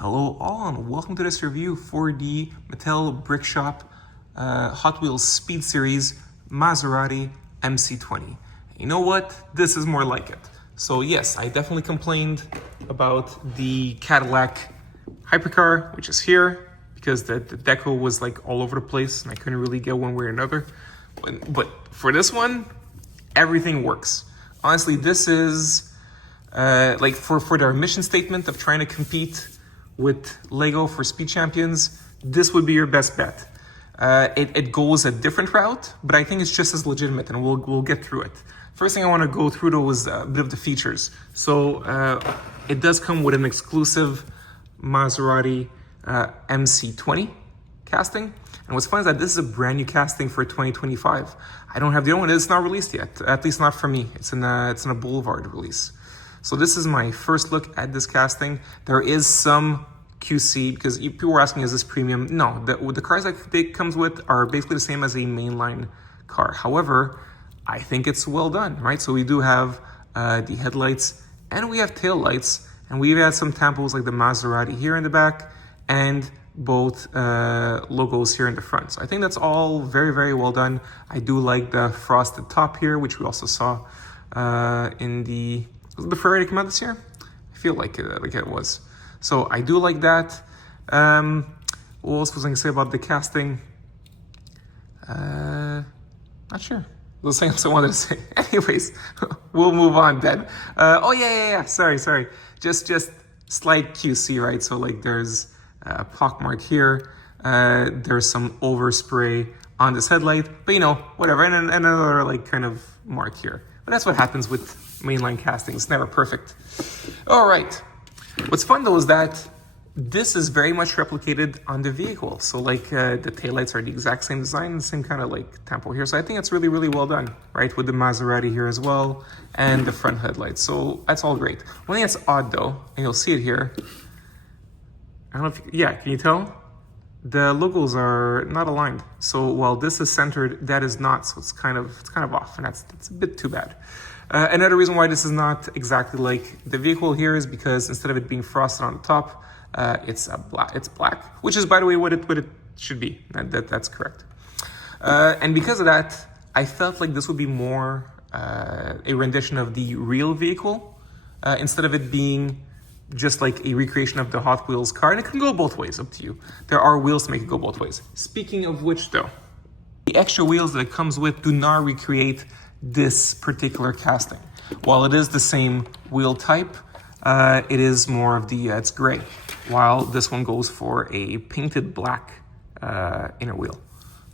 Hello all and welcome to this review for the Mattel Brickshop Hot Wheels Speed Series Maserati MC20. You know what? This is more like it. So yes, I definitely complained about the Cadillac hypercar, which is here, because the deco was like all over the place and I couldn't really get one way or another. But for this one, everything works. Honestly, this is like for their mission statement of trying to compete with Lego for Speed Champions, this would be your best bet. It goes a different route, but I think it's just as legitimate, and we'll get through it. First thing I want to go through though is a bit of the features. So it does come with an exclusive Maserati MC20 casting. And what's fun is that this is a brand new casting for 2025. I don't have the other one. It's not released yet, at least not for me. It's in a Boulevard release. So this is my first look at this casting. There is some QC, because people were asking, is this premium? No, the cars that it comes with are basically the same as a mainline car. However, I think it's well done, right? So we do have the headlights and we have tail lights, and we've had some tampos like the Maserati here in the back and both logos here in the front. So I think that's all very, very well done. I do like the frosted top here, which we also saw in the Ferrari come out this year? I feel like it was. So I do like that. What else was I going to say about the casting? Not sure. There's something else I wanted to say. Anyways, we'll move on then. Oh yeah. Sorry. Just slight QC, right? So like there's a pockmark here. There's some overspray on this headlight, but you know, whatever. And another like kind of mark here. But that's what happens with mainline casting. It's never perfect. All right. What's fun though is that this is very much replicated on the vehicle. So like the taillights are the exact same design, the same kind of like tempo here. So I think it's really, really well done, right? With the Maserati here as well and the front headlights. So that's all great. One thing that's odd though, and you'll see it here. I don't know if, can you tell? The logos are not aligned. So while this is centered, that is not. So it's kind of off, and that's a bit too bad. Another reason why this is not exactly like the vehicle here is because instead of it being frosted on the top, it's black, which is, by the way, what it should be. That's correct. And because of that, I felt like this would be more a rendition of the real vehicle instead of it being just like a recreation of the Hot Wheels car. And it can go both ways, up to you. There are wheels to make it go both ways. Speaking of which though, the extra wheels that it comes with do not recreate this particular casting. While it is the same wheel type, it is more of the, it's gray, while this one goes for a painted black inner wheel.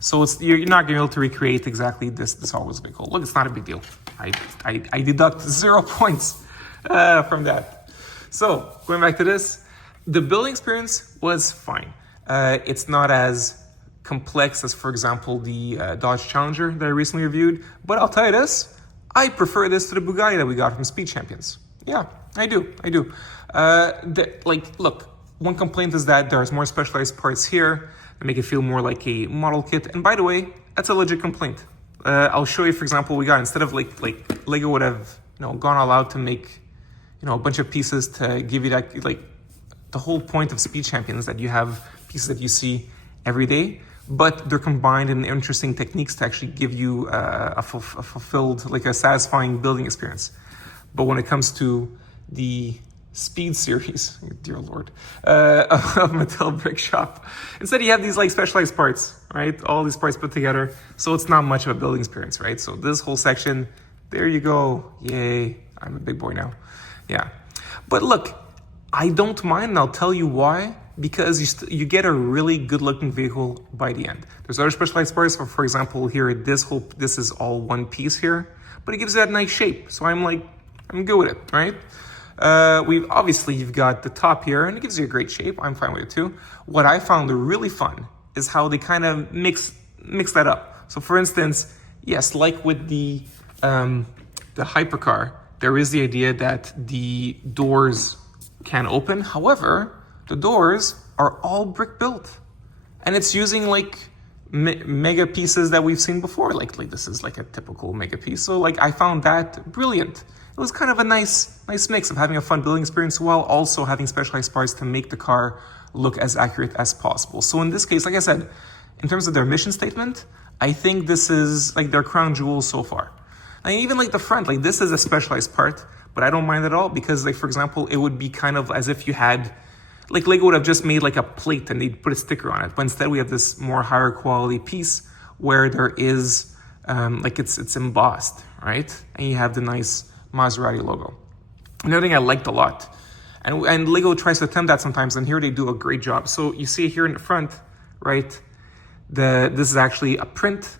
So you're not going to be able to recreate exactly this Hot Wheels vehicle. Look, it's not a big deal. I deduct 0 points from that. So going back to this, the building experience was fine. It's not as complex as, for example, the Dodge Challenger that I recently reviewed. But I'll tell you this, I prefer this to the Bugatti that we got from Speed Champions. Yeah, I do. Look, one complaint is that there's more specialized parts here that make it feel more like a model kit. And by the way, that's a legit complaint. I'll show you, for example, we got, instead of like Lego would have gone all out to make a bunch of pieces to give you that, like the whole point of Speed Champions, that you have pieces that you see every day, but they're combined in interesting techniques to actually give you a fulfilled, like a satisfying building experience. But when it comes to the Speed series, dear Lord, of Mattel Brickshop, instead you have these like specialized parts, right? All these parts put together. So it's not much of a building experience, right? So this whole section, there you go. Yay, I'm a big boy now. Yeah. But look, I don't mind, and I'll tell you why. Because you get a really good looking vehicle by the end. There's other specialized parts, for example, here, this is all one piece here, but it gives that nice shape. So I'm good with it, right? You've got the top here, and it gives you a great shape. I'm fine with it too. What I found really fun is how they kind of mix that up. So for instance, yes, like with the hypercar, there is the idea that the doors can open. However, the doors are all brick built, and it's using like mega pieces that we've seen before. Like this is like a typical mega piece. So like I found that brilliant. it was kind of a nice mix of having a fun building experience while also having specialized parts to make the car look as accurate as possible. So in this case, like I said, in terms of their mission statement, I think this is like their crown jewel so far. And even like the front, like this is a specialized part, but I don't mind at all because, like, for example, it would be kind of as if you had, like Lego would have just made like a plate and they'd put a sticker on it. But instead we have this more higher quality piece where there is, like it's embossed, right? And you have the nice Maserati logo. Another thing I liked a lot, and Lego tries to attempt that sometimes, and here they do a great job. So you see here in the front, right? This is actually a print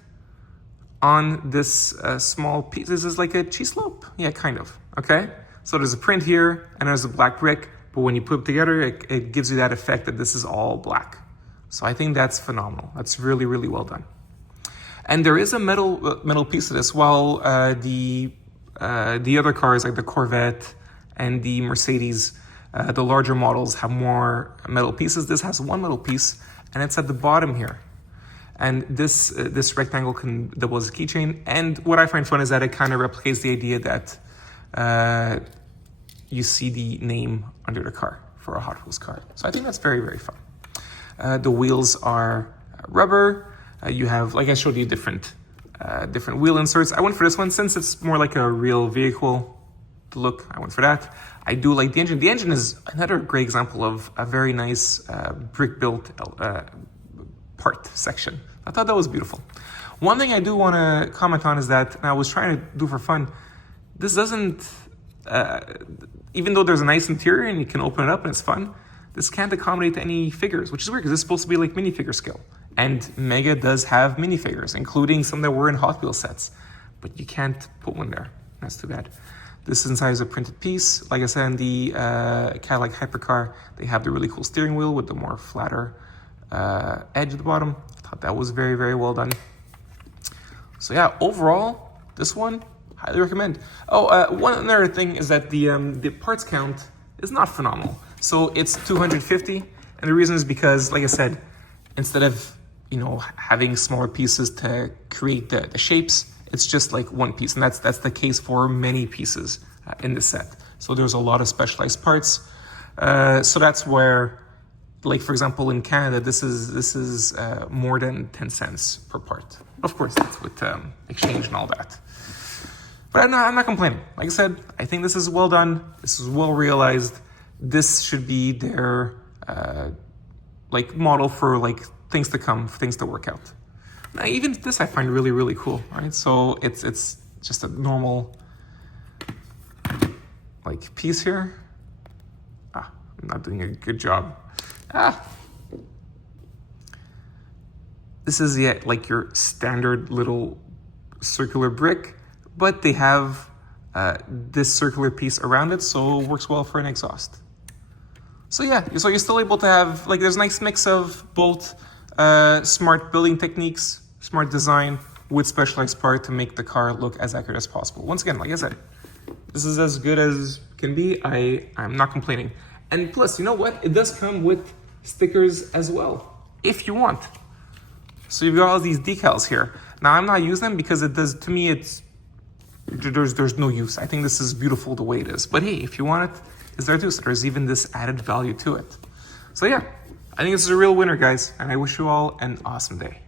on this small piece. This is like a cheese slope. Yeah, kind of, okay? So there's a print here and there's a black brick, but when you put it together, it gives you that effect that this is all black. So I think that's phenomenal. That's really, really well done. And there is a metal piece of this, while the other cars like the Corvette and the Mercedes, the larger models have more metal pieces. This has one metal piece and it's at the bottom here. And this rectangle can double as a keychain. And what I find fun is that it kind of replicates the idea that you see the name under the car for a Hot Wheels car. So I think that's very, very fun. The wheels are rubber. You have, like I showed you, different wheel inserts. I went for this one since it's more like a real vehicle look. I went for that. I do like the engine. The engine is another great example of a very nice brick-built part section. I thought that was beautiful. One thing I do want to comment on is that, and I was trying to do for fun, this doesn't, even though there's a nice interior and you can open it up and it's fun, this can't accommodate any figures, which is weird because it's supposed to be like minifigure scale. And Mega does have minifigures, including some that were in Hot Wheels sets, but you can't put one there. That's too bad. This inside is a printed piece. Like I said, in the Cadillac Hypercar, they have the really cool steering wheel with the more flatter edge at the bottom. I thought that was very, very well done. So yeah, overall, this one, highly recommend. Oh, one other thing is that the parts count is not phenomenal. So it's 250, and the reason is because, like I said, instead of having smaller pieces to create the shapes, it's just like one piece, and that's the case for many pieces in the set. So there's a lot of specialized parts. So that's where, like for example, in Canada, this is more than 10 cents per part. Of course, that's with exchange and all that. But I'm not complaining. Like I said, I think this is well done. This is well realized. This should be their like model for like things to come, things to work out. Now, even this I find really, really cool, right? So it's just a normal like piece here. I'm not doing a good job. This is like your standard little circular brick, but they have this circular piece around it, so it works well for an exhaust. So yeah, so you're still able to have, like, there's a nice mix of both smart building techniques, smart design, with specialized part to make the car look as accurate as possible. Once again, like I said, this is as good as can be. I'm not complaining. And plus, you know what? It does come with stickers as well, if you want. So you've got all these decals here. Now, I'm not using them because it does, to me, there's no use. I think this is beautiful the way it is. But hey, if you want it, it's there too. So there's even this added value to it. So yeah, I think this is a real winner, guys. And I wish you all an awesome day.